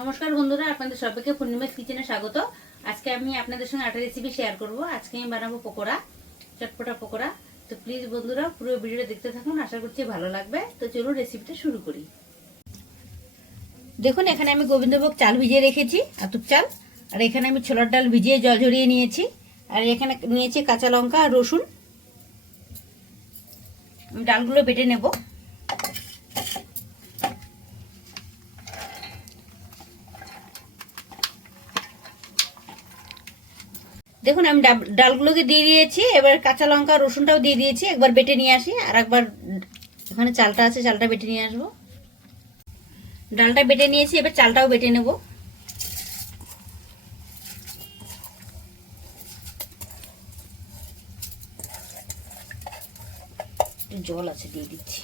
নমস্কার বন্ধুরা, আপনাদের সবাইকে পূর্ণিমাস কিচেনে স্বাগত। আজকে আমি আপনাদের সঙ্গে একটা রেসিপি শেয়ার করব। আজকে আমি বানাবো পকোড়া, চটপটা পকোড়া। তো প্লিজ বন্ধুরা পুরো ভিডিওটা দেখতে থাকুন, আশা করছি ভালো লাগবে। তো চলুন রেসিপিটা শুরু করি। দেখুন, এখানে আমি গোবিন্দভোগ চাল ভিজিয়ে রেখেছি, আতপ চাল। আর এখানে আমি ছোলার ডাল ভিজিয়ে জল ঝরিয়ে নিয়েছি। আর এখানে নিয়েছি কাঁচা লঙ্কা আর রসুন। আমি ডালগুলো বেটে নেব। দেখুন, আমি ডালগুলোকে দিয়ে দিয়েছি। এবার কাঁচা লঙ্কা রসুনটাও দিয়ে দিয়েছি। একবার বেটে নিয়ে আসি, আর একবার ওখানে চালটা আছে, চালটা বেটে নিয়ে আসবো। ডালটা বেটে নিয়েছি, এবার চালটাও বেটে নেব। জল আছে, দিয়ে দিচ্ছি।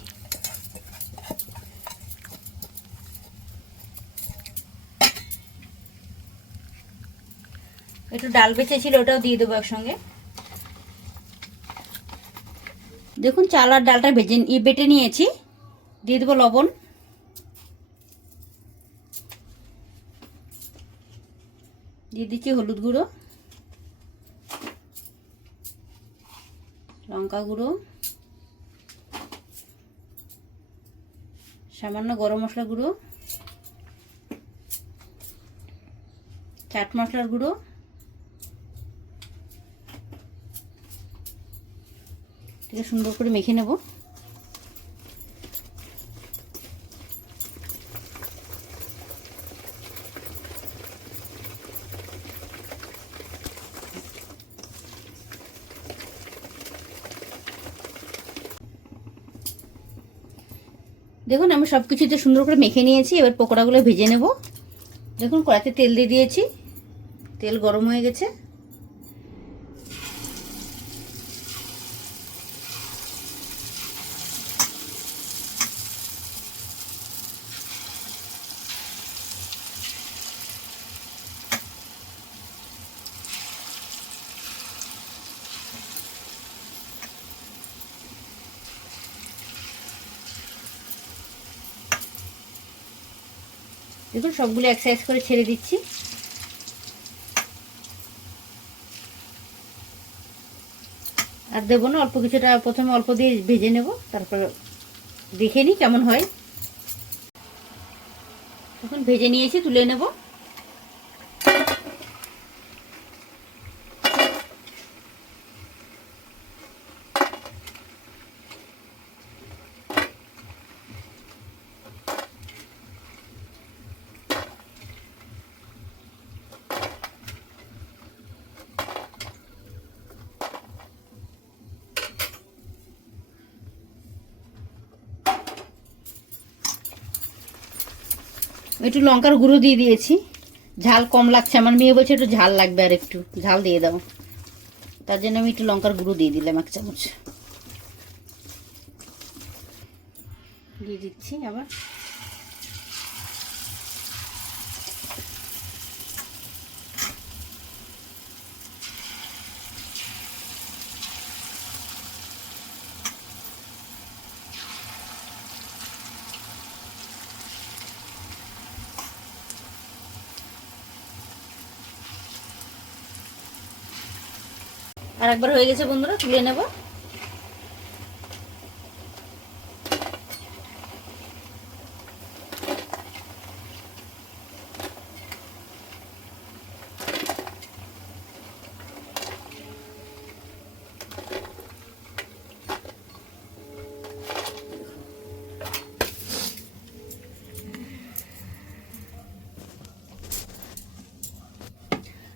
একটু ডাল বেঁচেছিল, ওটাও দিয়ে দেবো একসঙ্গে। দেখুন, চাল আর ডালটা বেটে নিয়েছি। দিয়ে দেবো লবণ, দিয়ে দিচ্ছি হলুদ গুঁড়ো, লঙ্কা গুঁড়ো, সামান্য গরম মশলা গুঁড়ো, চাট মশলার গুঁড়ো, এটা সুন্দর করে মেখে নেব। দেখুন, আমি সব কিছুতে সুন্দর করে মেখে নিয়েছি। এবার পকোড়াগুলো ভেজে নেব। দেখুন, কড়াইতে তেল দিয়ে দিয়েছি, তেল গরম হয়ে গেছে। দেখুন, সবগুলো এক সাইজ করে ছেড়ে দিচ্ছি। আর দেবো না, অল্প কিছুটা প্রথমে অল্প দিয়ে ভেজে নেব, তারপর দেখে নিই কেমন হয়। এখন ভেজে নিয়েছি, তুলে নেব। একটু লঙ্কার গুঁড়ো দিয়ে দিয়েছি, ঝাল কম লাগছে। আমার মেয়ে বলছে একটু ঝাল লাগবে, আর একটু ঝাল দিয়ে দাও। তার জন্য আমি একটু লঙ্কার গুঁড়ো দিয়ে দিলাম, 1 চামচ দিয়ে দিচ্ছি। আবার আর একবার হয়ে গেছে বন্ধুরা, তুলে নেব।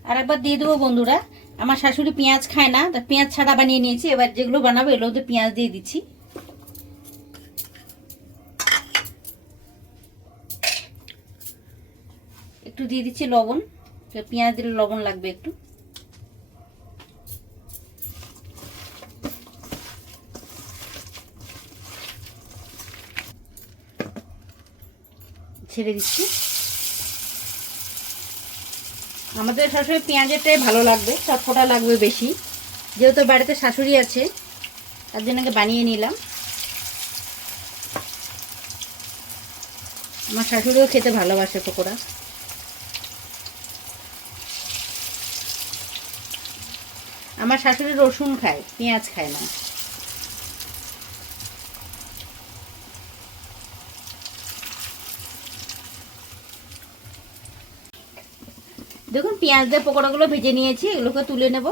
আর একবার দিয়ে দেবো বন্ধুরা। আমার শাশুড়ি পেঁয়াজ খায় না, তা পেঁয়াজ ছাড়া বানিয়ে নিয়েছি। এবার যেগুলো বানাবো এগুলোতে পেঁয়াজ দিয়ে দিচ্ছি। একটু দিয়ে দিচ্ছি লবণ, পেঁয়াজ দিলে লবণ লাগবে একটু। ছেড়ে দিচ্ছি। আমাদের শাশুড়ি পেঁয়াজেরটাই ভালো লাগবে, চটপটা লাগবে বেশি। যেহেতু বাড়িতে শাশুড়ি আছে, তার জন্য বানিয়ে নিলাম। আমার শাশুড়িও খেতে ভালোবাসে পকোড়া। আমার শাশুড়ি রসুন খায়, পেঁয়াজ খায় না। দেখুন পেঁয়াজ দিয়ে পকোড়াগুলো ভেজে নিয়েছি, এগুলোকে তুলে নেব।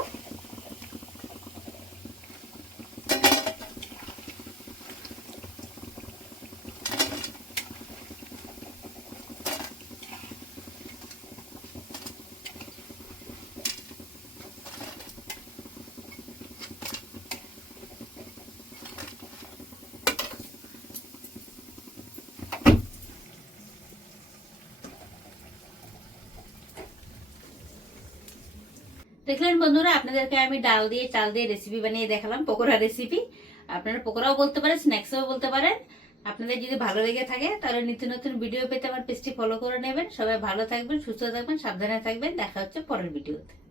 দেখলেন বন্ধুরা, আপনাদেরকে আমি ডাল দিয়ে চাল দিয়ে রেসিপি বানিয়ে দেখালাম, পকোড়া রেসিপি। আপনারা পকোড়াও বলতে পারেন, স্ন্যাক্সও বলতে পারেন। আপনাদের যদি ভালো লেগে থাকে তাহলে নিত্য নতুন ভিডিও পেতে আমার পেজটি ফলো করে নেবেন। সবাই ভালো থাকবেন, সুস্থ থাকবেন, সাবধানে থাকবেন। দেখা হচ্ছে পরের ভিডিওতে।